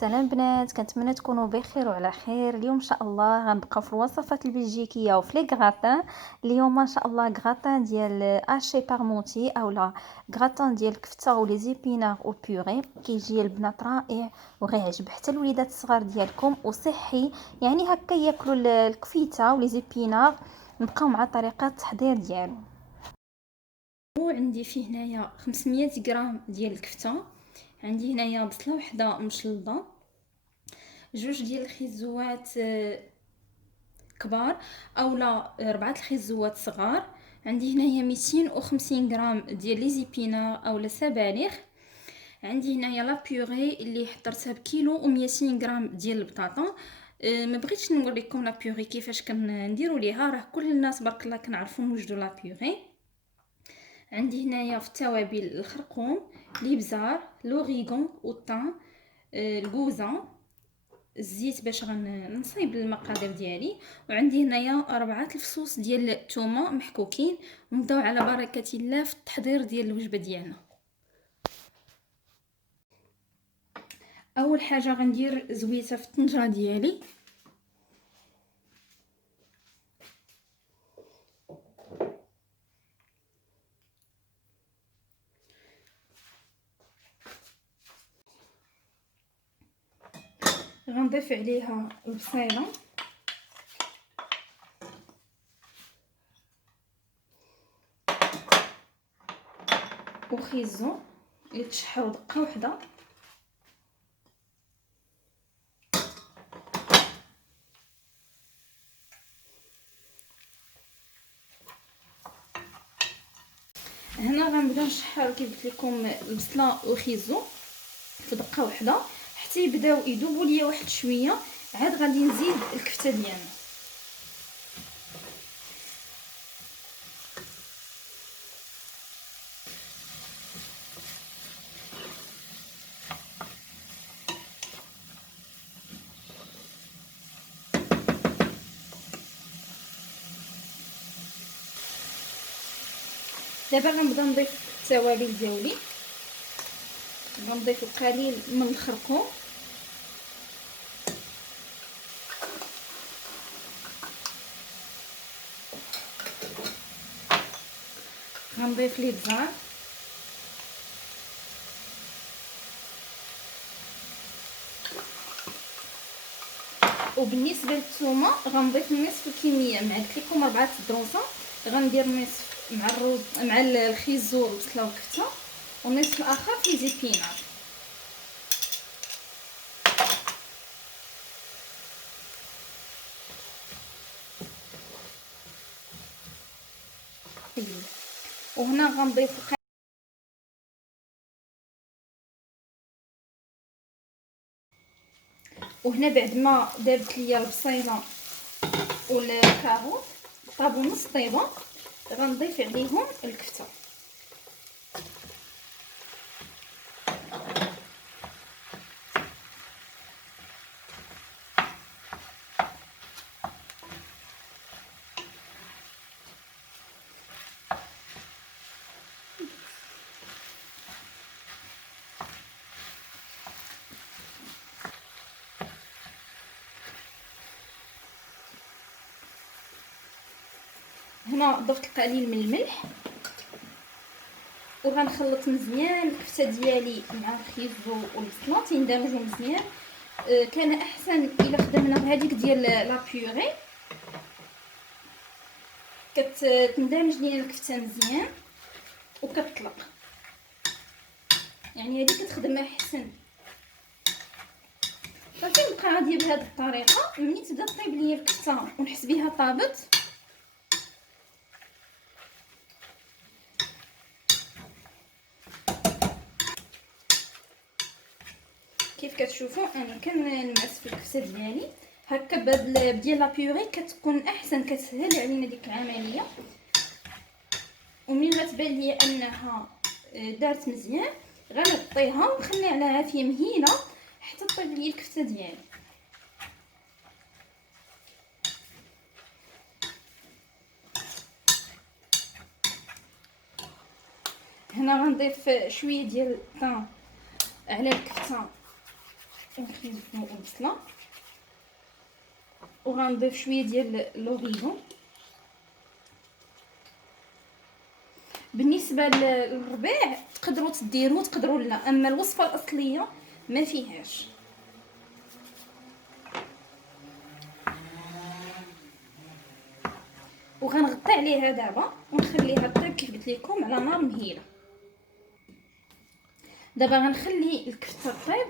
سلام بنات، كنتمنى تكونوا بخير وعلى خير. اليوم ان شاء الله غنبقاو في الوصفات البلجيكيه وفي لي غراتان. اليوم ان شاء الله غراتان ديال اشي بارمونتي اولا غراتان ديال الكفته ولي زيبينار او بيوري. كيجي البنات رائع وغيعجب حتى الوليدات الصغار ديالكم وصحي، يعني هكا ياكلوا الكفته ولي زيبينار. نبقاو مع طريقه التحضير ديالو. عندي فيه هنايا 500 غرام ديال الكفته، عندي هنايا بصله وحده مشلضه، جوج ديال الخيزوات كبار اولا 4 الخيزوات صغار. عندي هنايا 250 غرام ديال لي زيبينا اولا سبانخ. عندي هنايا لا بيوري اللي حضرتها بكيلو و200 غرام ديال البطاطا. ما بغيتش نوريكم لا بيوري كيفاش كنديروا ليها، راه كل الناس بارك الله كنعرفوا نوجدوا لا بيوري. عندي هنايا في التوابل الخرقوم، الابزار، لوريغون والطان، الكوزه، الزيت باش غنصايب المقادير ديالي. وعندي هنايا 4 الفصوص ديال الثومه محكوكين. ونبداو على بركه الله في التحضير ديال الوجبه ديالنا. اول حاجه غندير زويته في الطنجره ديالي. غنضيف عليها البصيله وخيزو يتشحروا دقه واحده. هنا غنبدا نشحر كيف قلت لكم البصله وخيزو في دقه واحده حتى يبداو يذوبوا ليا واحد شويه. عاد غادي نزيد الكفته ديالنا. دابا غنبدا نضيف التوابل ديالي. غنضيف القليل من الخرقوم، غنضيف ليه الزعتر، وبالنسبه للثومه غنضيف نصف الكميه. مع قلت لكم 4 دروسه، غندير نصف مع الرز مع الخيزو والبصله والكفته، والنصف الاخر في زيبينار. وهنا غنضيف وهنا بعد ما دابت ليا البصيله والكاروت طابوا نص طيبه، غنضيف عليهم الكفته. هنا ضفت القليل من الملح وغنخلط مزيان الكفته ديالي مع الخيزو والبصله تندمجوا مزيان. كان احسن الا خدمنا بهذيك ديال لا بيوري، كتندمج لينا الكفته مزيان وكتطلق، يعني هذه كتخدم احسن. صافي نبقى غاديه بهذه الطريقه. ملي تبدا طيب ليا الكفته ونحس بها طابت، كيف كتشوفوا انا كنمعس في الكفته ديالي هكا بديال لا بيوري، كتكون احسن، كتسهل علينا ديك العمليه. ومن غتبان ليا انها دارت مزيان غنغطيها ونخليها على عافيه مهيله حتى طيب ليا الكفته ديالي. هنا غنضيف شويه ديال الطون على الكفته ونخلفو البصله وغنضيف شويه ديال لوريغون. بالنسبه للربيع تقدروا تديروه تقدروا لا، اما الوصفه الاصليه ما فيهاش. وغنغطي عليها دابا ونخليها طيب كيف قلت لكم على نار مهيله. دابا غنخلي الكفته طيب،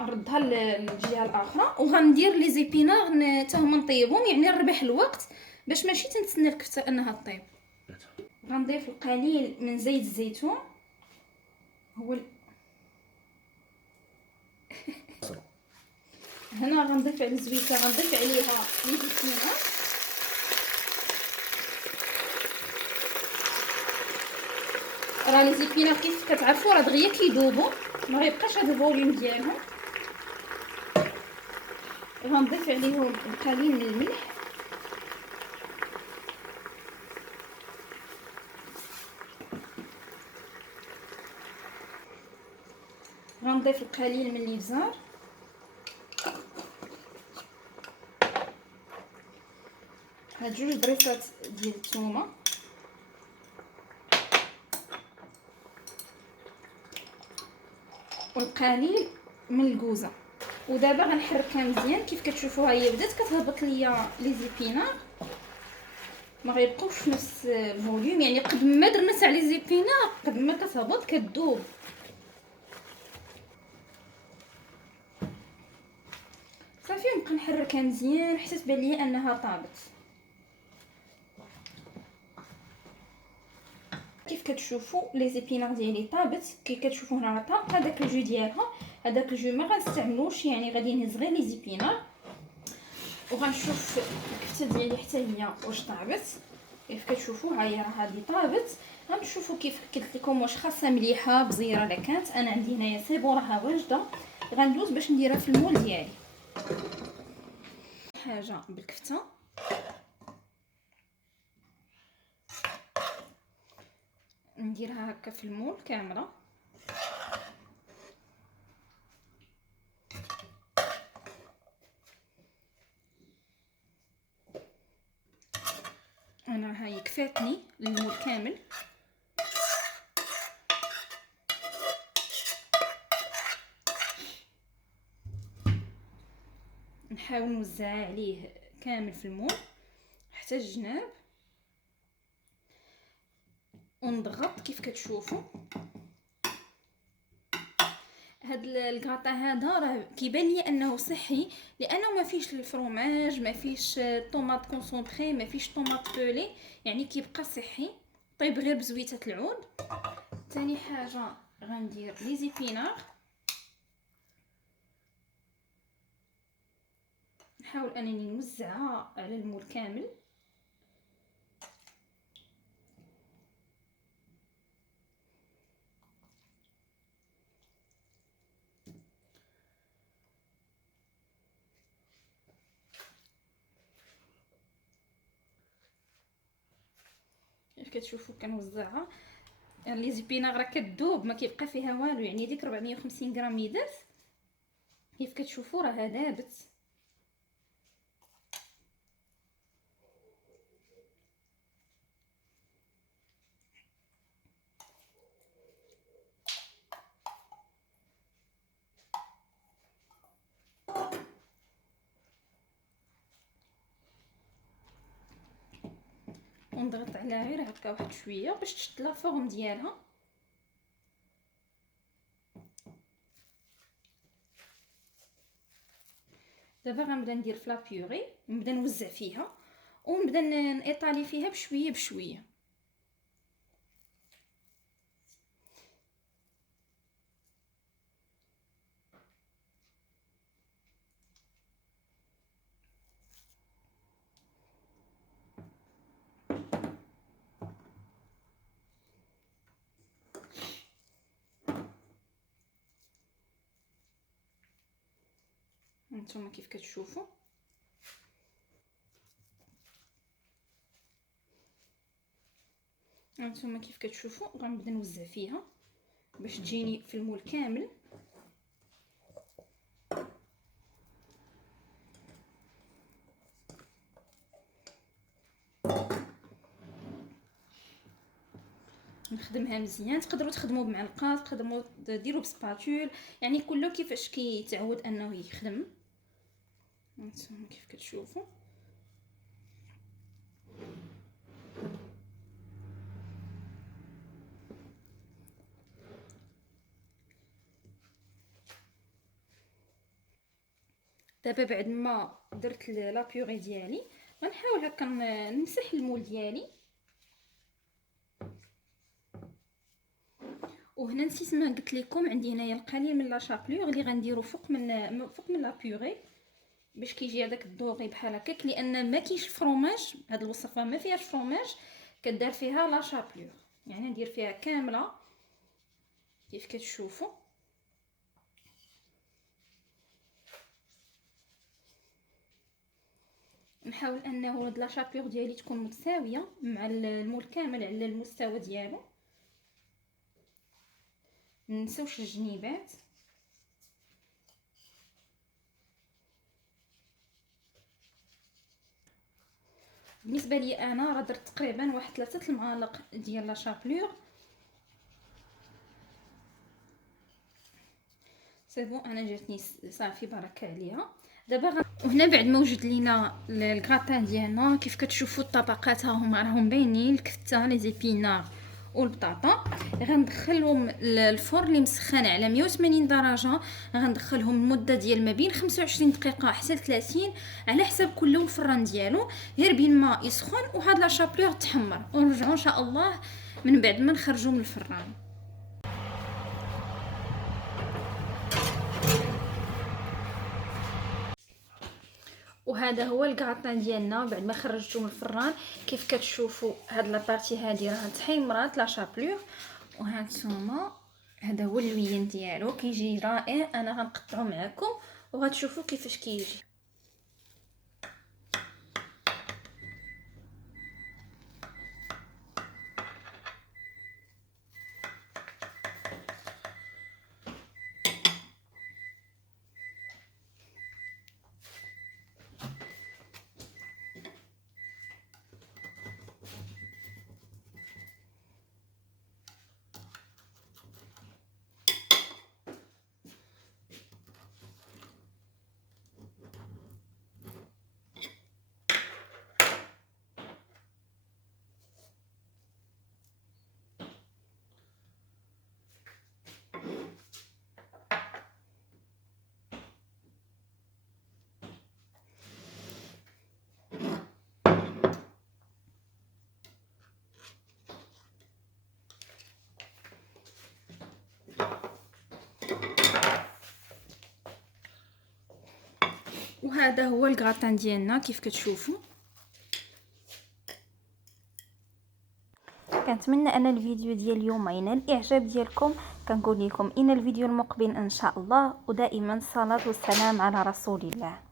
نردها للجهه الاخرى وغندير لي زيبينار حتى هما نطيبهم، يعني نربح الوقت باش ماشي تنتسنى الكفته انها طيب. غنضيف القليل من زيت الزيتون هو هنا غنضيف على الزويته غنضيف عليها لي زيتونات راه لي زيبينار كيف كتعرفوا راه دغيا كيذوبوا، ما غيبقاش هذا الفوليوم ديالهم. غنضيف عليهم القليل من الملح غنضيف القليل من الابزار هاد جوج ضريفات ديال الثومه والقليل من الكوزه. ودابا غنحركها مزيان كيف كتشوفوا، ها هي بدات كتهبط ليا لي زيبينار، ما غيبقاوش في نفس الفوليوم، يعني قد ما درنا تاع لي زيبينار قد ما كتهبط كتذوب. صافي نبقى نحركها مزيان حتى تبان ليا انها طابت. كيف كتشوفوا لي زيبينار ديالي طابت، كي كتشوفوا هنا راه طاب هذاك الجو ديالها. هذاك الجو ما غنستعملوش، يعني غادي نهز غير لي زيبينار وغنشوف الكفته ديالي حتى هي واش طابت. كيف كتشوفوا ها هي راه هذه طابت. غنشوفوا كيف قلت لكم واش خاصه مليحه بزيره. لا كانت انا عندي هنايا سيبو راها واجده، غندوز باش نديرها في المول ديالي. حاجه بالكفته نديرها هكا في المول كامله. انا هاي كفاتني المول كامل. نحاول نوزع عليه كامل في المول حتى الجناب ونضغط كيف كتشوفوا. هاد الكاطا هذا راه كيبان لي انه صحي، لانه ما فيش الفرماج، ما فيش طوماط كونسونطري، ما فيش طوماط بولي، يعني كيبقى صحي. طيب غير بزويته العود. ثاني حاجه غندير لي زيبينار، نحاول انني نوزعها على المول كامل. كيف كتشوفوا كنوزعها لي زيبينار راه كتذوب ما كيبقى فيها والو، يعني ديك 450 غرام يدات كيف كتشوفوا راها دابت. ونضغط عليها غير هكا واحد شويه باش تشد لا فورم ديالها. دابا غنبدا ندير في لا بيوري، نبدا نوزع فيها ونبدا نيطالي فيها بشويه بشويه. هانتوما كيف كتشوفوا غنبدا نوزع فيها باش تجيني في المول كامل. نخدمها مزيان. تقدروا تخدموا بمعلقه، تقدروا ديروا بسباتول، يعني كله كيفاش كيتعود انه يخدم. هانتوما كيف كتشوفوا. دابا بعد ما درت لا بيوري ديالي غنحاول هكا نمسح المول ديالي. وهنا نسيت ما قلت لكم، عندي هنايا القليل من لا شابلور اللي غنديرو فوق من لا بيوري باش كيجي هذاك الدوغي بحال هكاك، لان ما كاينش الفرomage. هاد الوصفه ما فيهاش فرomage، كدار فيها لا شابلور، يعني ندير فيها كامله كيف كتشوفوا. نحاول انه هاد لا شابلور ديالي تكون متساويه مع المول كامل على المستوى ديالو. منساوش الجنيبات. بالنسبه لي انا راه درت تقريبا واحد 3 المعالق ديال لا شابلور. سي بون، انا جاتني صافي بركه عليها. دابا وهنا بعد ما وجد لينا الكراتان ديالنا كيف كتشوفوا الطبقات راهم باينين، الكفته لي زيبينار والبطاطا. غندخلهم الفرن اللي مسخن على 180 درجه، غندخلهم المده ديال ما بين 25 دقيقه حتى 30 على حسب كل الفران ديالو، غير بين ما يسخن وهاد لا شابلور تحمر. ونرجعوا ان شاء الله من بعد ما نخرجوا من الفران. وهذا هو الكاطان ديالنا بعد ما خرجته من الفران. كيف كتشوفوا هاد لابارتي هادي راه تحمرات لا شابلور. وهانتوما هذا هو اللوين ديالو، كيجي رائع. انا غنقطعو معكم وغتشوفوا كيفاش كيجي. وهذا هو الكراتان ديالنا كيف كتشوفوا. كنتمنى ان الفيديو ديال اليوم ينال الاعجاب ديالكم. كنقول لكم ان الفيديو المقبل ان شاء الله. ودائما الصلاه والسلام على رسول الله.